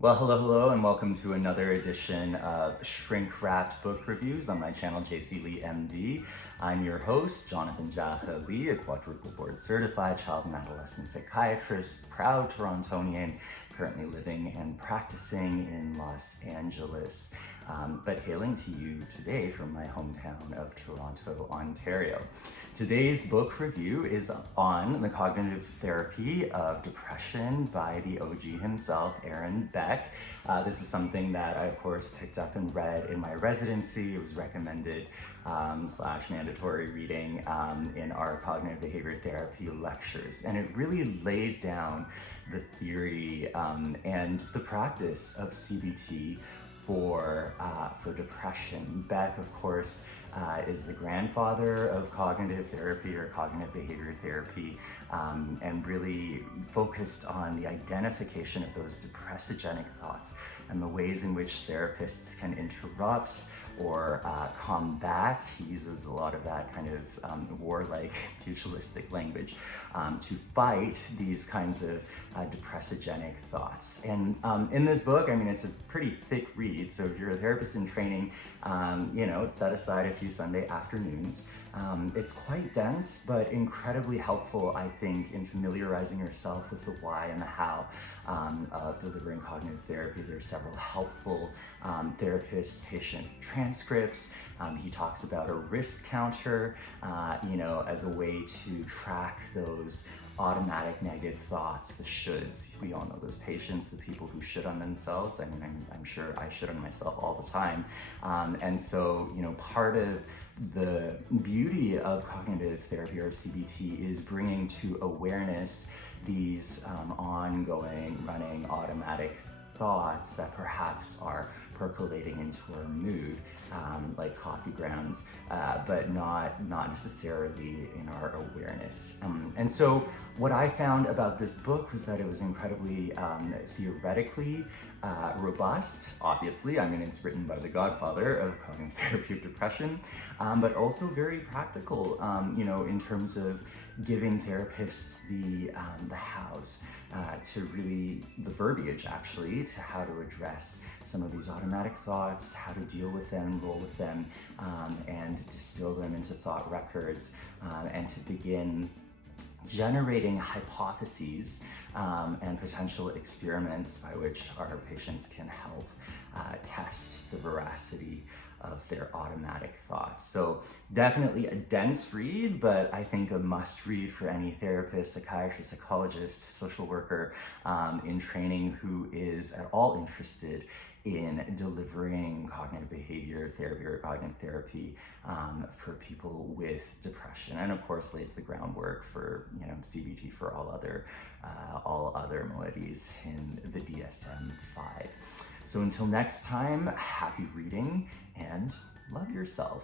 Well, hello, and welcome to another edition of Shrink-Wrapped Book Reviews on my channel, JC Lee MD. I'm your host, Jonathan Jaha Lee, a quadruple board certified child and adolescent psychiatrist, proud Torontonian, currently living and practicing in Los Angeles, but hailing to you today from my hometown of Toronto, Ontario. Today's book review is on the cognitive therapy of depression by the OG himself, Aaron Beck. This is something that I, of course, picked up and read in my residency. It was recommended / mandatory reading in our cognitive behavior therapy lectures. And it really lays down the theory and the practice of CBT for depression. Beck, of course, is the grandfather of cognitive therapy or cognitive behavior therapy, and really focused on the identification of those depressogenic thoughts and the ways in which therapists can interrupt or combat. He uses a lot of that kind of warlike, pugilistic language to fight these kinds of depressogenic thoughts. And in this book, I mean, it's a pretty thick read, so if you're a therapist in training, set aside a few Sunday afternoons. It's quite dense, but incredibly helpful, I think, in familiarizing yourself with the why and the how of delivering cognitive therapy. There's several helpful therapist-patient transcripts. He talks about a risk counter, as a way to track those automatic negative thoughts, the shoulds. We all know those patients, the people who should on themselves. I mean, I'm sure I should on myself all the time. And so, part of the beauty of cognitive therapy or CBT is bringing to awareness these ongoing, running automatic thoughts that perhaps are percolating into our mood, like coffee grounds, but not necessarily in our awareness. And so what I found about this book was that it was incredibly theoretically robust. Obviously, I mean, it's written by the godfather of cognitive therapy of depression, but also very practical, in terms of giving therapists the hows, to really, the verbiage actually, to how to address some of these automatic thoughts, how to deal with them, roll with them, and distill them into thought records, and to begin generating hypotheses and potential experiments by which our patients can help test the veracity of their automatic thoughts. So definitely a dense read, but I think a must read for any therapist, psychiatrist, psychologist, social worker in training who is at all interested in delivering cognitive behavior therapy or cognitive therapy for people with depression, and of course lays the groundwork for CBT for all other modalities in the DSM-5. So until next time, happy reading and love yourself.